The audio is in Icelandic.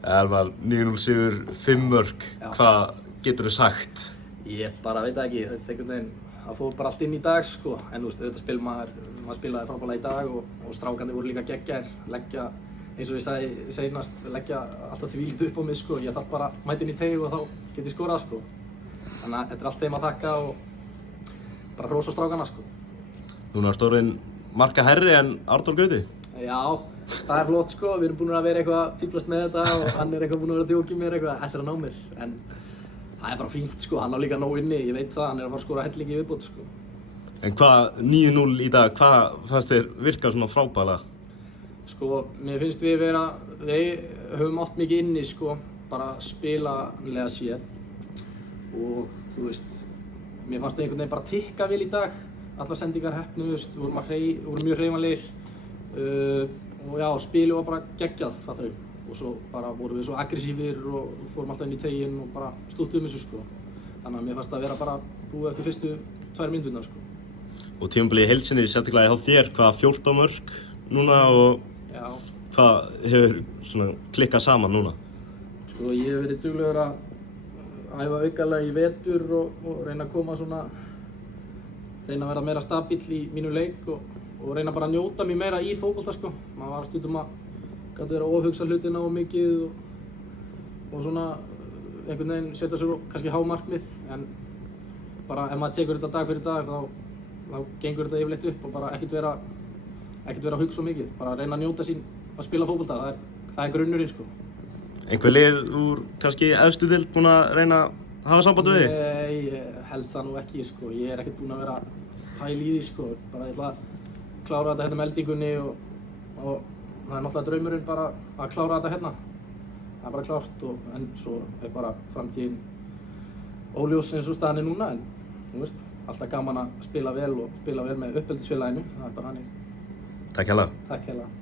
Elvar, 9-0 sigur, 5 mörk, hvað geturðu sagt? Ég bara veit það ekki, þetta er einhvern veginn, það fór bara allt inn í dag sko, en þú veist, auðvitað spil maður spilaði frábærlega í dag og strákarnir voru líka geggjaðir, leggja, eins og ég sagði seinast, leggja alltaf þvílíkt upp á mig sko, ég þarf bara að mæta inn í teig og þá get ég skorað sko. Þannig að þetta er allt þeim að þakka og bara hrósa strákarna sko. Núna ertu orðinn marka hærri en Arnór Gauti? Já, það er flott sko, við erum búin að vera eitthvað að fíflast með þetta og hann er eitthvað búin að vera að djóka í mér eitthvað, ætlar að ná mér, en það er bara fínt sko, hann á líka nóg inni, ég veit það, hann er að fara að skora hellingi í viðbót sko. En hvað, 9-0 í dag, hvað fannst þér virka svona frábærlega? Sko, mér finnst við höfum átt mikið inni sko, bara spilanlega séð og þú veist, mér fannst það einhvern veginn bara tikka vel í dag, allar sendingar heppnuðust, við vorum mjög hreyfanlegir og já, spilið var bara geggjað, fattar við. Og svo bara vorum við svo aggressífir og fórum alltaf inn í teginn og bara slúttuðum þessu sko. Þannig að mér fannst það að vera bara búið eftir fyrstu 2 mínúturnar sko. Og tímabilið í heild sinni, sérstaklega hjá þér, hvað 14 mörk núna og Já. Hvað hefur svona klikkað saman núna? Sko ég hef verið duglegur að æfa aukalega í vetur og reyna að koma svona, reyna að vera meira stabíll í mínu leik og reyna bara að njóta mér meira í fótbolta sko. Maður var stundum að gæti verið að ofhugsa hlutina of mikið og svona einhvern veginn setja sér kannski há markmið en bara ef maður tekur þetta dag fyrir dag þá gengur þetta yfirleitt upp og bara ekkert vera að hugsa svo mikið, bara reyna að njóta sín að spila fótbolta, það er grunnurinn sko. Einhver lið úr kannski efstu deild búin að reyna að hafa samband við þig? Nei, ég held það nú ekki sko, ég er ekkert búinn að vera pæla í því sko, bara ég ætla að klára þetta hérna með eldingunni og það er náttúrulega draumurinn bara að klára þetta hérna. Það er bara klárt en svo er bara framtíðin óljós eins og staðan er núna en þú veist, alltaf gaman að spila vel og spila vel með uppeldisfélaginu, það er bara hannig. Takk hérlega. Takk hérlega.